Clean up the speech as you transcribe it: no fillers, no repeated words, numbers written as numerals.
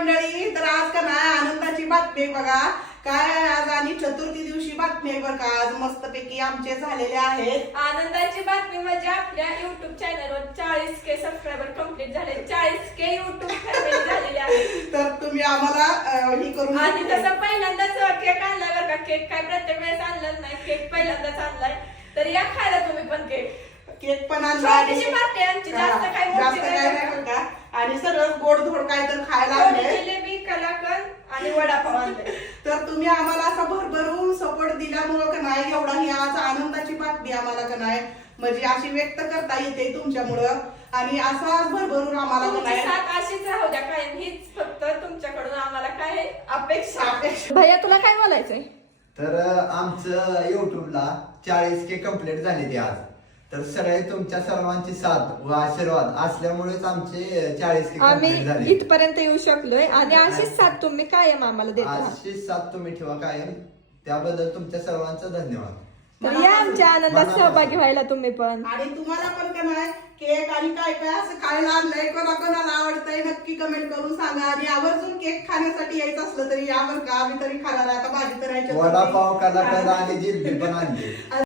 मंडळी, तर आज का नाही आनंदाची बातमी बघा. काय आज आणि चतुर्थी दिवशी बातमी आहे बरं का. आज मस्तपैकी आमचे झालेले आहेत. आनंदाची बातमी म्हणजे आपल्या युट्यूब चॅनलवर 40K सबस्क्रायबर कंप्लीट झाले. 40K युट्यूब फॅमिली झालेले आहे. तर तुम्ही आम्हाला ही करून आणि तसं पहिल्यांदाच केक आणलाय बरं का. केक काय प्रत्येक वेळेस आणलं नाही, केक पहिल्यांदाच आणलाय. तर या खायला तुम्ही पण केक पण आणला. छोटीशी पार्टी आमची, जास्त काही जास्त मोठी काय नाही नाही बरं बरं का. का. आणि सगळं गोड धोड काय तर खायला गोड आणलंय. जिलेबी, कलाकंद आणि वडापाव आणले. तर तुम्ही आम्हाला असा भरभरून सपोर्ट दिल्यामुळं का नाही एवढा ही आज आनंदाची बातमी आम्हाला का नाही म्हणजे अशी व्यक्त करता येते तुमच्यामुळं. आणि असा भरभरून आम्हाला का तुमची नाही साथ अशीच राहू द्या कायम. हीच फक्त तुमच्याकडून आम्हाला काय अपेक्षा. भैया तुला काय बोलायचंय? तर आमचं युट्यूबला 40K कंप्लीट झाले ते आज. तर सगळे तुमच्या सर्वांची साथ व आशीर्वाद असल्यामुळेच आमचे 40K कंप्लीट आम्ही झाले. इथपर्यंत येऊ शकलोय आणि अशीच साथ तुम्ही कायम आम्हाला देत राहा. अशीच साथ तुम्ही ठेवा कायम. त्याबद्दल तुमच्या सर्वांचा धन्यवाद. तर या आमच्या आनंदात सहभागी व्हायला तुम्ही पण. आणि तुम्हाला पण का नाही केक आणि काय काय असं खायला आणलंय कोणाकोणाला आवडतंय नक्की कमेंट करून सांगा. आणि आवर्जून केक खाण्यासाठी यायचं असलं तरी यावर का आम्ही तरी खाणार आहे. आता भाजी तर वडापाव, कलाकंद आणि जिलेबी पण आणली.